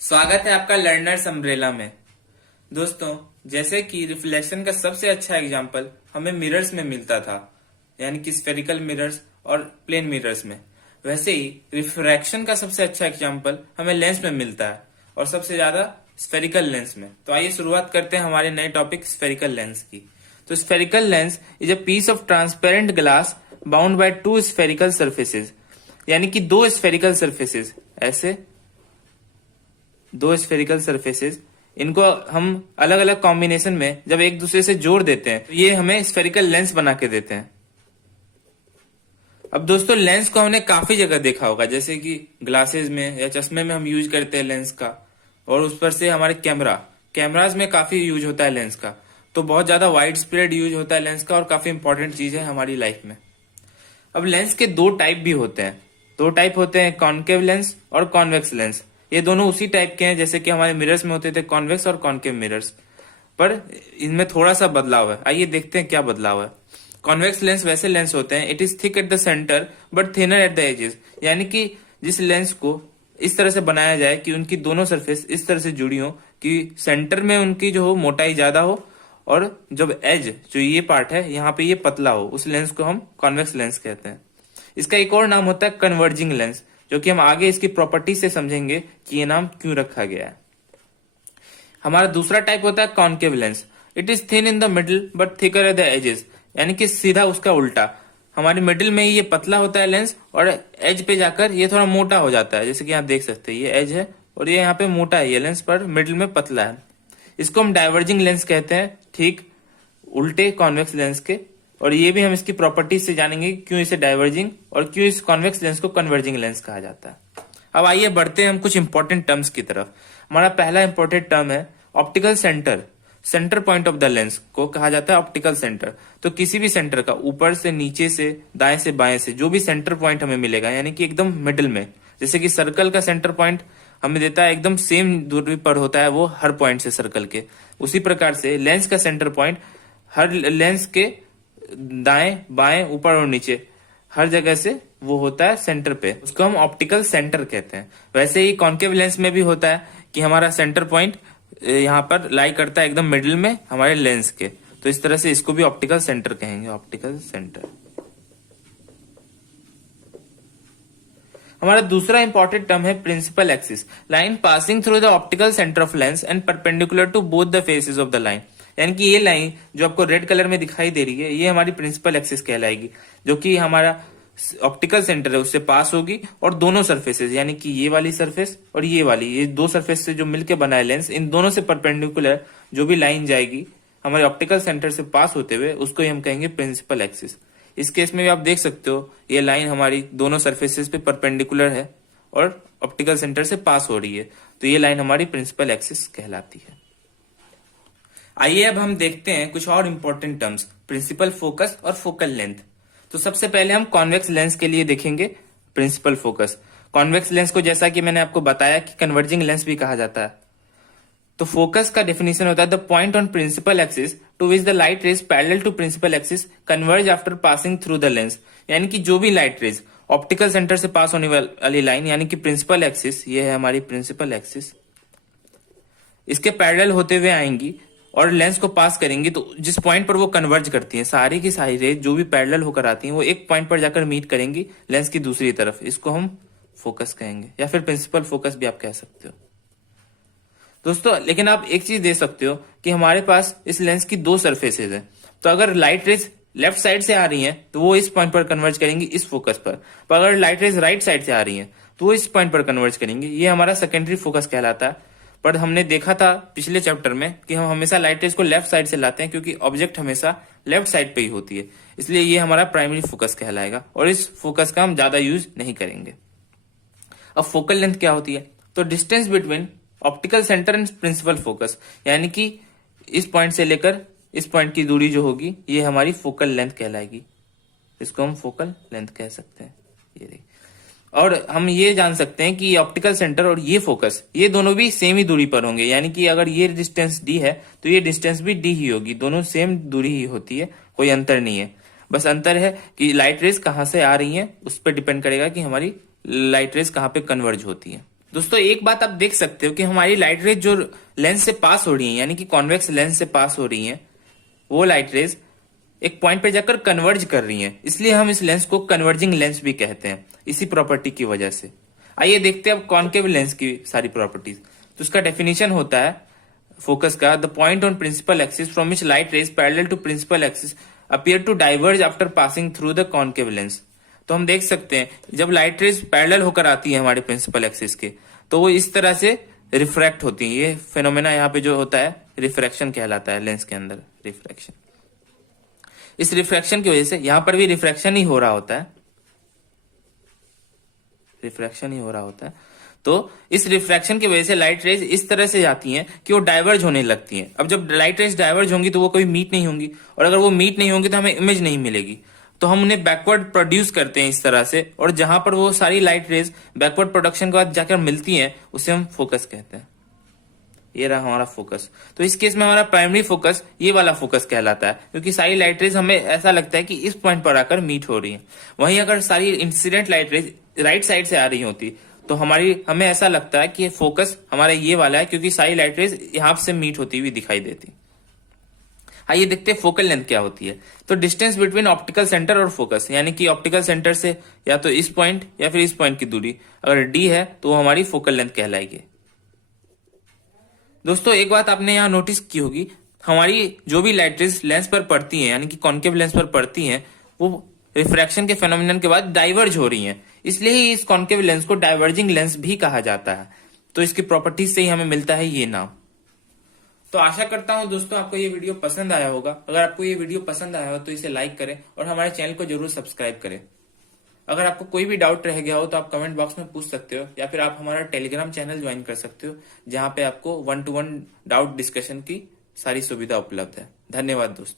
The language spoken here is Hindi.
स्वागत है आपका लर्नर्स अम्ब्रेला में। दोस्तों, जैसे कि रिफ्लेक्शन का सबसे अच्छा एग्जाम्पल हमें मिरर्स में मिलता था, यानी कि स्फेरिकल मिरर्स और प्लेन मिरर्स में, वैसे ही रिफ्रैक्शन का सबसे अच्छा एग्जाम्पल हमें लेंस में मिलता है, और सबसे ज्यादा स्फेरिकल लेंस में। तो आइए शुरुआत करते हैं हमारे नए टॉपिक स्फेरिकल लेंस की। तो spherical lens is a piece of transparent glass bound by two spherical surfaces, यानी कि दो स्फेरिकल सर्फेसेज, ऐसे दो स्फेरिकल सरफेसेस, इनको हम अलग अलग कॉम्बिनेशन में जब एक दूसरे से जोड़ देते हैं तो ये हमें स्फेरिकल लेंस बना के देते हैं। अब दोस्तों, लेंस को हमने काफी जगह देखा होगा, जैसे कि ग्लासेस में या चश्मे में हम यूज करते हैं लेंस का, और उस पर से हमारे कैमराज में काफी यूज होता है लेंस का। तो बहुत ज्यादा वाइड स्प्रेड यूज होता है लेंस का, और काफी इंपॉर्टेंट चीज है हमारी लाइफ में। अब लेंस के दो टाइप भी होते हैं। दो टाइप होते हैं, कॉन्केव लेंस और कॉन्वेक्स लेंस। ये दोनों उसी टाइप के हैं जैसे कि हमारे मिरर्स में होते थे कॉन्वेक्स और कॉन्केव मिरर्स, पर इनमें थोड़ा सा बदलाव है। आइए देखते हैं क्या बदलाव है। कॉन्वेक्स लेंस वैसे लेंस होते हैं, it is thick at the centre but thinner at the edges, यानी कि जिस लेंस को इस तरह से बनाया जाए कि उनकी दोनों सरफेस इस तरह से जुड़ी हो कि सेंटर में उनकी जो हो मोटाई ज्यादा हो, और जब एज जो ये पार्ट है यहाँ पे ये पतला हो, उस लेंस को हम कॉन्वेक्स लेंस कहते हैं। इसका एक और नाम होता है कन्वर्जिंग लेंस, जो कि हम आगे इसकी प्रॉपर्टी से समझेंगे कि ये नाम क्यों रखा गया है। हमारा दूसरा टाइप होता है concave lens. It is thin in the middle but thicker at the edges, यानी कि सीधा उसका उल्टा, हमारे मिडिल में ये पतला होता है लेंस, और एज पे जाकर ये थोड़ा मोटा हो जाता है। जैसे कि आप देख सकते हैं, ये एज है और ये यहाँ पे मोटा है ये लेंस, पर मिडिल में पतला है। इसको हम डाइवर्जिंग लेंस कहते हैं, ठीक उल्टे कॉन्वेक्स लेंस के। और ये भी हम इसकी प्रॉपर्टीज से जानेंगे क्यों इसे डाइवर्जिंग और क्यों इस कॉन्वेक्स लेंस को कन्वर्जिंग लेंस कहा जाता है। अब आइए बढ़ते हैं हम कुछ इंपॉर्टेंट टर्म्स की तरफ। हमारा पहला इंपॉर्टेंट टर्म है optical centre. Centre point of the lens को कहा जाता है ऑप्टिकल सेंटर। तो किसी भी सेंटर का, ऊपर से नीचे से दाएं से बाएं से जो भी सेंटर पॉइंट हमें मिलेगा, यानी कि एकदम मिडिल में, जैसे कि सर्कल का सेंटर पॉइंट हमें देता है एकदम सेम दूरी पर होता है वो हर पॉइंट से सर्कल के, उसी प्रकार से लेंस का सेंटर पॉइंट हर लेंस के दाएं बाएं ऊपर और नीचे हर जगह से वो होता है सेंटर पे, उसको हम ऑप्टिकल सेंटर कहते हैं। वैसे ही कॉन्केव लेंस में भी होता है कि हमारा सेंटर पॉइंट यहाँ पर लाई करता है एकदम मिडिल में हमारे लेंस के, तो इस तरह से इसको भी ऑप्टिकल सेंटर कहेंगे, ऑप्टिकल सेंटर। हमारा दूसरा इंपॉर्टेंट टर्म है principal axis, line passing through the optical centre of lens and perpendicular to both the faces of the line, यानी कि ये लाइन जो आपको रेड कलर में दिखाई दे रही है, ये हमारी प्रिंसिपल एक्सिस कहलाएगी, जो कि हमारा ऑप्टिकल सेंटर है उससे पास होगी, और दोनों सरफेसेस, यानी कि ये वाली सरफेस और ये वाली, ये दो सरफेस से जो मिलकर बना है लेंस, इन दोनों से परपेंडिकुलर जो भी लाइन जाएगी हमारे ऑप्टिकल सेंटर से पास होते हुए, उसको ही हम कहेंगे प्रिंसिपल एक्सिस। इस केस में भी आप देख सकते हो ये लाइन हमारी दोनों सरफेसेस पे परपेंडिकुलर है और ऑप्टिकल सेंटर से पास हो रही है, तो ये लाइन हमारी प्रिंसिपल एक्सिस कहलाती है। आइए अब हम देखते हैं कुछ और इंपॉर्टेंट टर्म्स, प्रिंसिपल फोकस और फोकल लेंथ। तो सबसे पहले हम कॉन्वेक्स लेंस के लिए देखेंगे प्रिंसिपल फोकस। कॉन्वेक्स लेंस को जैसा कि मैंने आपको बताया कि कन्वर्जिंग लेंस भी कहा जाता है। तो फोकस का डेफिनेशन होता है the point on principal axis to which the light rays parallel to principal axis converge after passing through the lens, यानी कि जो भी लाइट रेज ऑप्टिकल सेंटर से पास होने वाली लाइन, यानी कि प्रिंसिपल एक्सिस, ये है हमारी प्रिंसिपल एक्सिस, इसके पैरेलल होते हुए आएंगी और लेंस को पास करेंगी, तो जिस पॉइंट पर वो कन्वर्ज करती हैं, सारी की सारी रेज जो भी पैरेलल होकर आती हैं, वो एक पॉइंट पर जाकर मीट करेंगी लेंस की दूसरी तरफ, इसको हम फोकस कहेंगे, या फिर प्रिंसिपल फोकस भी आप कह सकते हो दोस्तों। लेकिन आप एक चीज दे सकते हो कि हमारे पास इस लेंस की दो सरफेसेज है, तो अगर लाइट रेज लेफ्ट साइड से आ रही हैं तो वो इस पॉइंट पर कन्वर्ज करेंगी इस फोकस पर अगर लाइट रेज राइट साइड से आ रही हैं तो वो इस पॉइंट पर कन्वर्ज करेंगी, ये हमारा सेकेंडरी फोकस कहलाता है। पर हमने देखा था पिछले चैप्टर में कि हम हमेशा लाइट रेज को लेफ्ट साइड से लाते हैं, क्योंकि ऑब्जेक्ट हमेशा लेफ्ट साइड पे ही होती है, इसलिए ये हमारा प्राइमरी फोकस कहलाएगा, और इस फोकस का हम ज्यादा यूज नहीं करेंगे। अब फोकल लेंथ क्या होती है? तो distance between optical centre and principal focus, यानी कि इस पॉइंट से लेकर इस पॉइंट की दूरी जो होगी, ये हमारी फोकल लेंथ कहलाएगी, इसको हम फोकल लेंथ कह सकते हैं। ये देखिए, और हम ये जान सकते हैं कि ऑप्टिकल सेंटर और ये फोकस, ये दोनों भी सेम ही दूरी पर होंगे, यानी कि अगर ये डिस्टेंस डी है तो ये डिस्टेंस भी डी ही होगी, दोनों सेम दूरी ही होती है, कोई अंतर नहीं है। बस अंतर है कि लाइट रेज कहाँ से आ रही है, उस पर डिपेंड करेगा कि हमारी लाइट रेज कहाँ पे कन्वर्ज होती है। दोस्तों एक बात आप देख सकते हो कि हमारी लाइट रेज जो लेंस से पास हो रही है, यानी कि कॉन्वेक्स लेंस से पास हो रही है, वो लाइट रेज एक पॉइंट पे जाकर कन्वर्ज कर रही हैं, इसलिए हम इस लेंस को कन्वर्जिंग लेंस भी कहते हैं, इसी प्रॉपर्टी की वजह से। आइए देखते हैं अब कॉन्केव लेंस की सारी प्रॉपर्टीज। तो उसका डेफिनेशन होता है फोकस का, the point on principal axis from which light rays parallel to principal axis appear to diverge after passing through the concave lens. तो हम देख सकते हैं जब लाइट रेज पैरेलल होकर आती है हमारे प्रिंसिपल एक्सिस के, तो वो इस तरह से रिफ्रैक्ट होती है। ये फेनोमेना यहाँ पे जो होता है रिफ्रैक्शन कहलाता है, लेंस के अंदर रिफ्रैक्शन। इस रिफ्रैक्शन की वजह से यहां पर भी रिफ्रैक्शन ही हो रहा होता है, रिफ्रैक्शन ही हो रहा होता है। तो इस रिफ्रैक्शन की वजह से लाइट रेज इस तरह से जाती हैं कि वो डाइवर्ज होने लगती हैं। अब जब लाइट रेज डाइवर्ज होंगी तो वो कभी मीट नहीं होंगी, और अगर वो मीट नहीं होंगी तो हमें इमेज नहीं मिलेगी। तो हम उन्हें बैकवर्ड प्रोड्यूस करते हैं इस तरह से, और जहां पर वो सारी लाइट रेज बैकवर्ड प्रोडक्शन के बाद जाकर मिलती हैं उसे हम फोकस कहते हैं। ये रहा हमारा फोकस। तो इस केस में हमारा प्राइमरी फोकस ये वाला फोकस कहलाता है, क्योंकि सारी लाइट रेज हमें ऐसा लगता है कि इस पॉइंट पर आकर मीट हो रही है। वहीं अगर सारी incident light rays right side से आ रही होती तो हमें ऐसा लगता है कि फोकस हमारा ये वाला है, क्योंकि सारी लाइट रेज यहां से मीट होती हुई दिखाई देती। आइए देखते हैं फोकल लेंथ क्या होती है। तो डिस्टेंस बिटवीन ऑप्टिकल सेंटर और फोकस, यानी कि ऑप्टिकल सेंटर से या तो इस पॉइंट या फिर इस पॉइंट की दूरी अगर डी है तो वो हमारी फोकल लेंथ कहलाएगी। दोस्तों एक बात आपने यहाँ नोटिस की होगी, हमारी जो भी लाइट रेज लेंस पर पड़ती हैं, यानी कि कॉन्केव लेंस पर पड़ती हैं, वो रिफ्रैक्शन के फेनोमेनन के बाद डाइवर्ज हो रही हैं। इसलिए ही इस कॉन्केव लेंस को डाइवर्जिंग लेंस भी कहा जाता है। तो इसकी प्रॉपर्टीज से ही हमें मिलता है ये नाम। तो आशा करता हूं दोस्तों आपको ये वीडियो पसंद आया होगा। अगर आपको ये वीडियो पसंद आया हो तो इसे लाइक करें और हमारे चैनल को जरूर सब्सक्राइब करें। अगर आपको कोई भी डाउट रह गया हो तो आप कमेंट बॉक्स में पूछ सकते हो, या फिर आप हमारा टेलीग्राम चैनल ज्वाइन कर सकते हो, जहां पे आपको 1-to-1 डाउट डिस्कशन की सारी सुविधा उपलब्ध है। धन्यवाद दोस्तों।